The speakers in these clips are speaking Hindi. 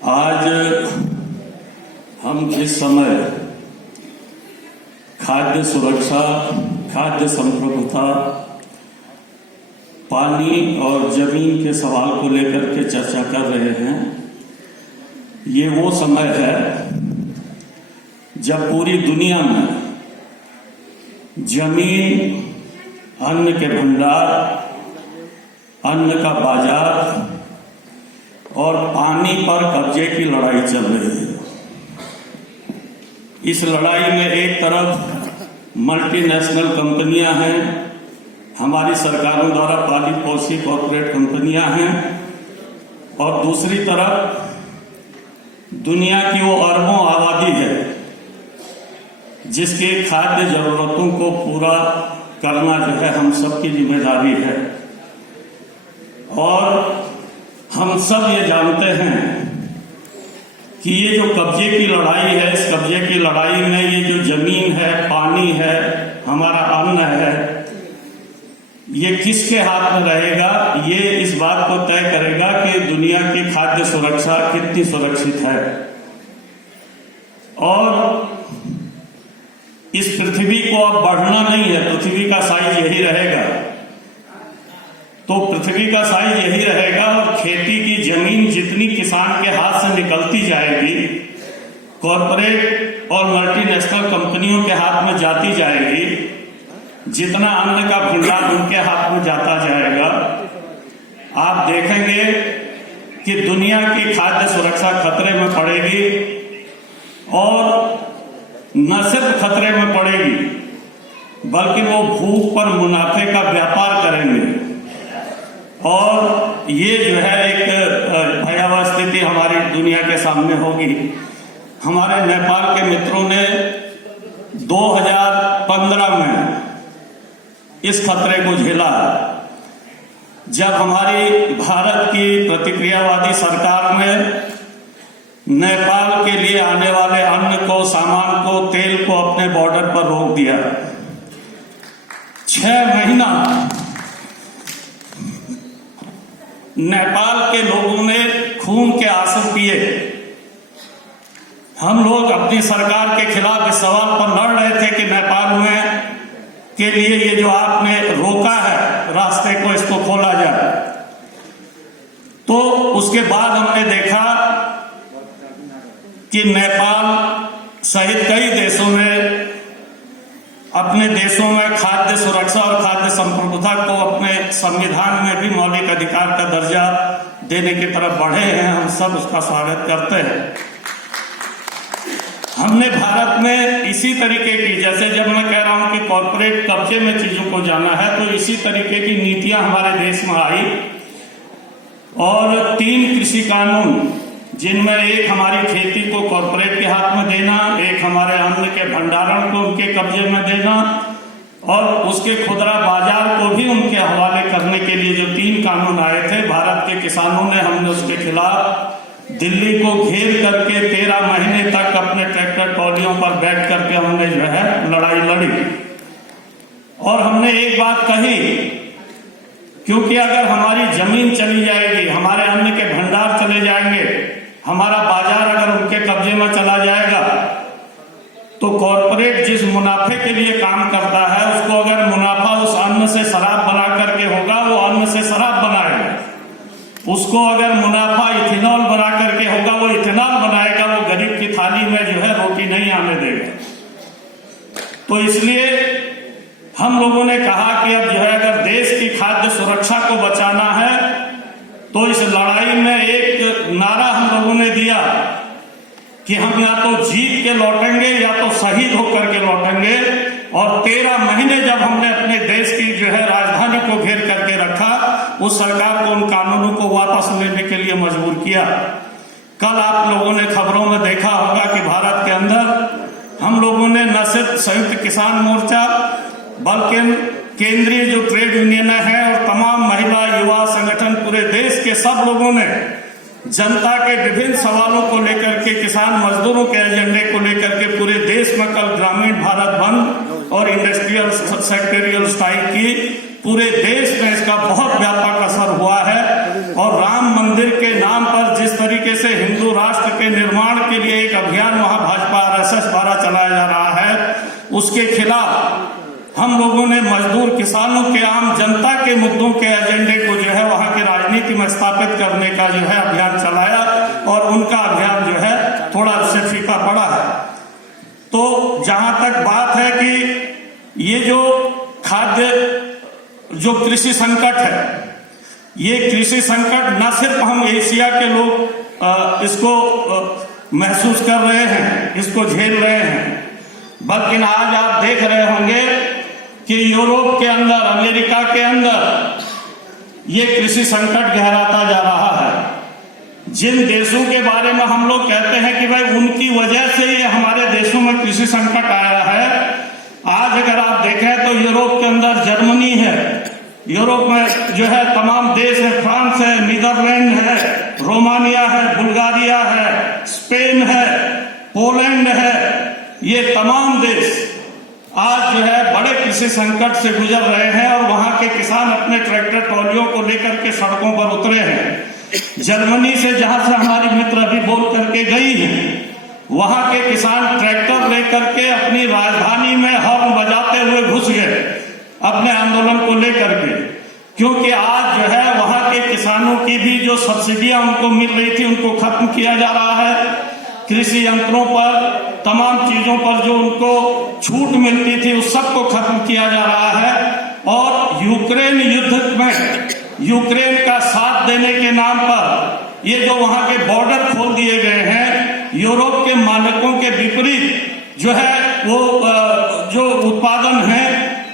आज हम जिस समय खाद्य सुरक्षा, खाद्य संप्रभुता, पानी और जमीन के सवाल को लेकर के चर्चा कर रहे हैं, ये वो समय है जब पूरी दुनिया में जमीन, अन्न के भंडार, अन्न का बाजार और पानी पर कब्जे की लड़ाई चल रही है। इस लड़ाई में एक तरफ मल्टीनेशनल कंपनियां हैं, हमारी सरकारों द्वारा पालित पोषित कॉर्पोरेट कंपनियां हैं, और दूसरी तरफ दुनिया की वो अरबों आबादी है जिसकी खाद्य जरूरतों को पूरा करना जो है हम सबकी जिम्मेदारी है। और हम सब ये जानते हैं कि ये जो कब्जे की लड़ाई है, इस कब्जे की लड़ाई में ये जो जमीन है, पानी है, हमारा अन्न है, ये किसके हाथ में रहेगा, ये इस बात को तय करेगा कि दुनिया की खाद्य सुरक्षा कितनी सुरक्षित है। और इस पृथ्वी को अब बढ़ना नहीं है, पृथ्वी का साइज यही रहेगा, तो पृथ्वी का साइज यही रहेगा। और खेती की जमीन जितनी किसान के हाथ से निकलती जाएगी, कॉर्पोरेट और मल्टीनेशनल कंपनियों के हाथ में जाती जाएगी, जितना अन्न का भंडार उनके हाथ में जाता जाएगा, आप देखेंगे कि दुनिया की खाद्य सुरक्षा खतरे में पड़ेगी। और न सिर्फ खतरे में पड़ेगी बल्कि वो भूख पर मुनाफे का व्यापार करेंगे। और ये जो है एक भयावह स्थिति हमारी दुनिया के सामने होगी। हमारे नेपाल के मित्रों ने 2015 में इस खतरे को झेला, जब हमारी भारत की प्रतिक्रियावादी सरकार ने नेपाल के लिए आने वाले अन्न को, सामान को, तेल को अपने बॉर्डर पर रोक दिया। 6 महीना नेपाल के लोगों ने खून के आंसू पिए। हम लोग अपनी सरकार के खिलाफ इस सवाल पर लड़ रहे थे कि नेपाल में के लिए ये जो आपने रोका है रास्ते को, इसको खोला जाए। तो उसके बाद हमने देखा कि नेपाल सहित कई देशों ने अपने देशों में खाद्य सुरक्षा और खाद्य संप्रभुता को अपने संविधान में भी मौलिक अधिकार का दर्जा देने की तरफ बढ़े हैं। हम सब उसका स्वागत करते हैं। हमने भारत में इसी तरीके की, जैसे जब मैं कह रहा हूं कि कॉर्पोरेट कब्जे में चीजों को जाना है, तो इसी तरीके की नीतियां हमारे देश में आई। और 3 कृषि कानून, जिनमें एक हमारी खेती को कॉर्पोरेट के हाथ में देना, एक हमारे अन्न के भंडारण को उनके कब्जे में देना, और उसके खुदरा बाजार को भी उनके हवाले करने के लिए जो 3 कानून आए थे, भारत के किसानों ने, हमने उसके खिलाफ दिल्ली को घेर करके 13 महीने तक अपने ट्रैक्टर ट्रॉलियों पर बैठ करके हमने जो है लड़ाई लड़ी। और हमने एक बात कही, क्योंकि अगर हमारी जमीन चली जाएगी, हमारे अन्न के भंडार चले जाएंगे, हमारा बाजार अगर उनके कब्जे में चला जाएगा, तो कॉर्पोरेट जिस मुनाफे के लिए काम करता है, उसको अगर मुनाफा उस अन्न से शराब बना करके होगा, वो अन्न से शराब बनाएगा। उसको अगर मुनाफा इथेनॉल बना करके होगा, वो इथेनॉल बनाएगा। वो गरीब की थाली में जो है रोटी नहीं आने देगा। तो इसलिए हम लोगों ने कहा कि अब जो है अगर देश की खाद्य सुरक्षा को बचाना है, तो इस लड़ाई में एक नारा हम लोगों ने दिया कि हम या तो जीत के लौटेंगे या तो शहीद होकर के लौटेंगे। और 13 महीने जब हमने अपने देश की जो है राजधानी को घेर करके रखा, उस सरकार को उन कानूनों को वापस लेने के लिए मजबूर किया। कल आप लोगों ने खबरों में देखा होगा कि भारत के अंदर हम लोगों ने न सिर्फ संयुक्त किसान मोर्चा, बल्कि केंद्रीय जो ट्रेड यूनियन है और तमाम महिला, युवा संगठन, पूरे देश के सब लोगों ने जनता के विभिन्न सवालों को लेकर के, किसान मजदूरों के एजेंडे को लेकर के पूरे देश में कल ग्रामीण भारत बंद और इंडस्ट्रियल सेक्टोरियल स्ट्राइक की। पूरे देश में इसका बहुत व्यापक असर हुआ है। और राम मंदिर के नाम पर जिस तरीके तरीके से हिंदू राष्ट्र के निर्माण के लिए एक अभियान वहां भाजपा आरएसएस द्वारा चलाया जा रहा है, उसके खिलाफ हम लोगों ने मजदूर किसानों के आम जनता के मुद्दों के एजेंडे को जो है वहां की राजनीति में स्थापित करने का जो है अभियान चलाया और उनका अभियान जो है थोड़ा से फीका पड़ा है। तो जहां तक बात है कि ये जो खाद्य जो कृषि संकट है, ये कृषि संकट न सिर्फ हम एशिया के लोग इसको महसूस कर रहे हैं, इसको झेल रहे हैं, बल्कि आज आप देख रहे होंगे कि यूरोप के अंदर, अमेरिका के अंदर ये कृषि संकट गहराता जा रहा है। जिन देशों के बारे में हम लोग कहते हैं कि भाई उनकी वजह से ये हमारे देशों में कृषि संकट आया है, आज अगर आप देखें तो यूरोप के अंदर जर्मनी है, यूरोप में जो है तमाम देश है, फ्रांस है, नीदरलैंड है, रोमानिया है, बुल्गारिया है, स्पेन है, पोलैंड है, ये तमाम देश आज जो है बड़े कृषि संकट से गुजर रहे हैं और वहां के किसान अपने ट्रैक्टर ट्रॉलियों को लेकर के सड़कों पर उतरे हैं। जर्मनी से जहां से हमारी मित्र अभी बोल करके गई है, वहां के किसान ट्रैक्टर लेकर के अपनी राजधानी में हॉर्न बजाते हुए घुस गए अपने आंदोलन को लेकर के, क्योंकि आज जो है वहां के किसानों की भी जो सब्सिडियां उनको मिल रही थी उनको खत्म किया जा रहा है। कृषि यंत्रों पर, तमाम चीजों पर जो उनको छूट मिलती थी उस सब को खत्म किया जा रहा है। और यूक्रेन युद्ध में यूक्रेन का साथ देने के नाम पर ये जो वहां के बॉर्डर खोल दिए गए हैं, यूरोप के मानकों के विपरीत जो है वो जो उत्पादन है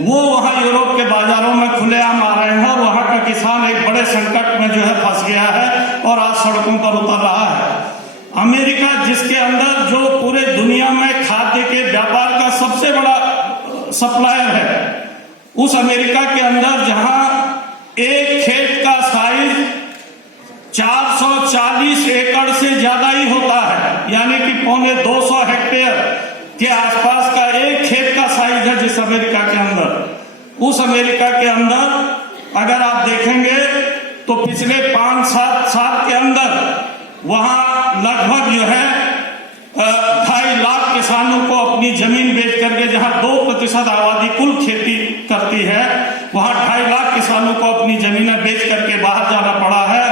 वो वहां यूरोप के बाजारों में खुलेआम आ रहे हैं और वहां का किसान एक बड़े संकट में जो है फंस गया है और आज सड़कों पर उतर रहा है। अमेरिका जिसके अंदर जो पूरे दुनिया में खाद्य के व्यापार का सबसे बड़ा सप्लायर है, उस अमेरिका के अंदर जहां एक खेत का साइज 440 एकड़ से ज्यादा ही होता है, यानी कि 250 हेक्टेयर के आसपास का एक खेत का साइज है जिस अमेरिका के अंदर, उस अमेरिका के अंदर अगर आप देखेंगे तो पिछले 5-7 साल के अंदर वहां लगभग जो है 2.5 लाख किसानों को अपनी जमीन बेच करके, जहां 2% आबादी कुल खेती करती है, वहां 2.5 लाख किसानों को अपनी जमीनें बेच करके बाहर जाना पड़ा है,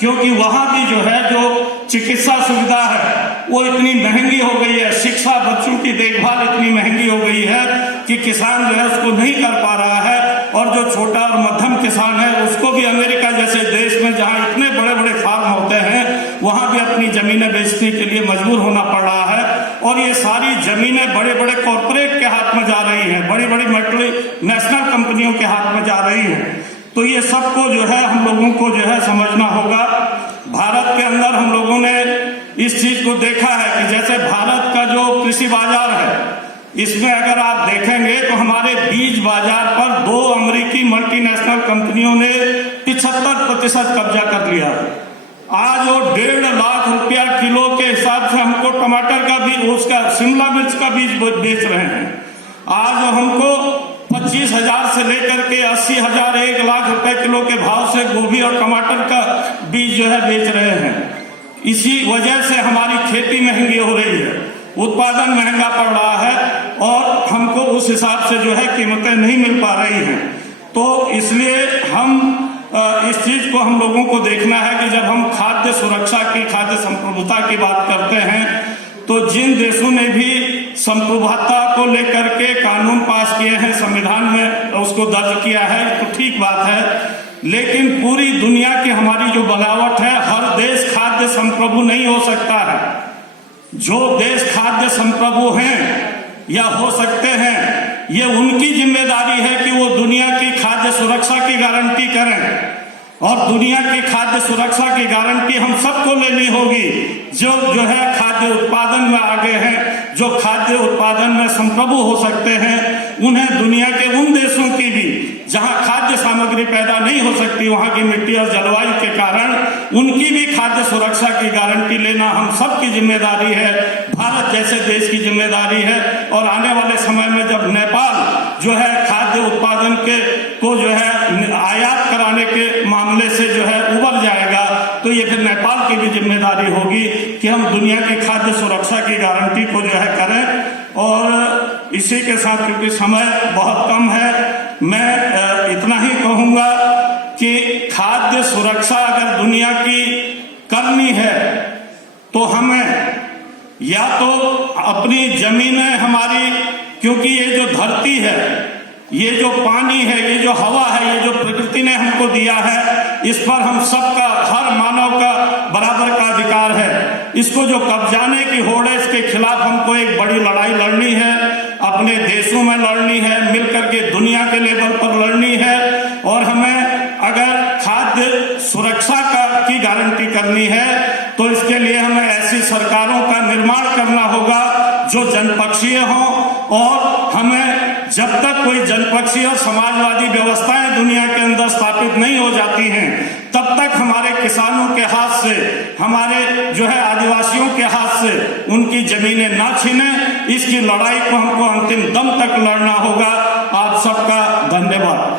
क्योंकि वहां भी जो है जो चिकित्सा सुविधा है वो इतनी महंगी हो गई है, शिक्षा, बच्चों की देखभाल इतनी महंगी हो गई है कि किसान जो है उसको नहीं कर पा रहा है। और जो छोटा और मध्यम किसान है उसको भी अमेरिका जैसे देश में जहां इतने बड़े बड़े फार्म होते हैं वहां भी अपनी जमीनें बेचने के लिए मजबूर होना पड़ रहा है। और ये सारी जमीनें बड़े बड़े कॉरपोरेट के हाथ में जा रही हैं, बड़ी बड़ी मल्टीनेशनल कंपनियों के हाथ में जा रही हैं। तो ये सबको जो है हम लोगों को जो है समझना होगा। भारत के अंदर हम लोगों ने इस चीज को देखा है कि जैसे भारत का जो कृषि बाजार है, इसमें अगर आप देखेंगे तो हमारे बीज बाजार पर 2 अमेरिकी मल्टीनेशनल कंपनियों ने 75% कब्जा कर लिया है। आज वो 1.5 लाख रुपया किलो के हिसाब से हमको टमाटर का बीज, उसका शिमला मिर्च का बीज बेच रहे हैं। आज हमको 25,000 से लेकर के 80,000, 1 लाख रुपए किलो के भाव से गोभी और टमाटर का बीज जो है बेच रहे हैं। इसी वजह से हमारी खेती महंगी हो रही है, उत्पादन महंगा पड़ रहा है और हमको उस हिसाब से जो है कीमतें नहीं मिल पा रही हैं। तो इसलिए हम इस चीज को हम लोगों को देखना है कि जब हम खाद्य सुरक्षा की, खाद्य संप्रभुता की बात करते हैं, तो जिन देशों ने भी संप्रभुता को लेकर के कानून पास किए हैं, संविधान में उसको दर्ज किया है, तो ठीक बात है, लेकिन पूरी दुनिया की हमारी जो बनावट है, हर देश खाद्य संप्रभु नहीं हो सकता है। जो देश खाद्य संप्रभु हैं या हो सकते हैं, ये उनकी जिम्मेदारी है कि वो दुनिया की खाद्य सुरक्षा की गारंटी करें। और दुनिया की खाद्य सुरक्षा की गारंटी हम सबको लेनी होगी जो है खाद्य उत्पादन में आगे हैं, जो खाद्य उत्पादन में संप्रभु हो सकते हैं। उन्हें दुनिया के उन देशों की भी जहां खाद्य सामग्री पैदा नहीं हो सकती, वहां की मिट्टी और जलवायु के कारण उनकी भी खाद्य सुरक्षा की गारंटी लेना हम सबकी जिम्मेदारी है, भारत जैसे देश की जिम्मेदारी है। और आने वाले समय में जब नेपाल जो है खाद्य उत्पादन को जो है आयात कराने के मामले से जो है उबर जाएगा, तो ये फिर नेपाल की भी जिम्मेदारी होगी कि हम दुनिया की खाद्य सुरक्षा की गारंटी को जो है करें। और इसी के साथ, क्योंकि समय बहुत कम है, मैं इतना ही कहूंगा कि खाद्य सुरक्षा अगर दुनिया की करनी है तो हमें या तो अपनी जमीनें हमारी, क्योंकि ये जो धरती है, ये जो पानी है, ये जो हवा है, ये जो प्रकृति ने हमको दिया है, इस पर हम सबका, हर मानव का बराबर का अधिकार है। इसको जो कब्जाने की होड़ है, इसके खिलाफ हमको एक बड़ी लड़ाई लड़नी है, अपने देशों में लड़नी है, मिलकर के दुनिया के लेवल पर लड़नी है। और हमें अगर खाद्य सुरक्षा की गारंटी करनी है तो इसके लिए हमें ऐसी सरकारों का निर्माण करना होगा जो जनपक्षीय हों। और हमें जब तक कोई जनपक्षीय और समाजवादी व्यवस्थाएं दुनिया के अंदर स्थापित नहीं हो जाती हैं, तब तक हमारे किसानों के हाथ से, हमारे जो है आदिवासियों के हाथ से उनकी जमीनें ना छीने। इसकी लड़ाई को हमको अंतिम दम तक लड़ना होगा। आप सबका धन्यवाद।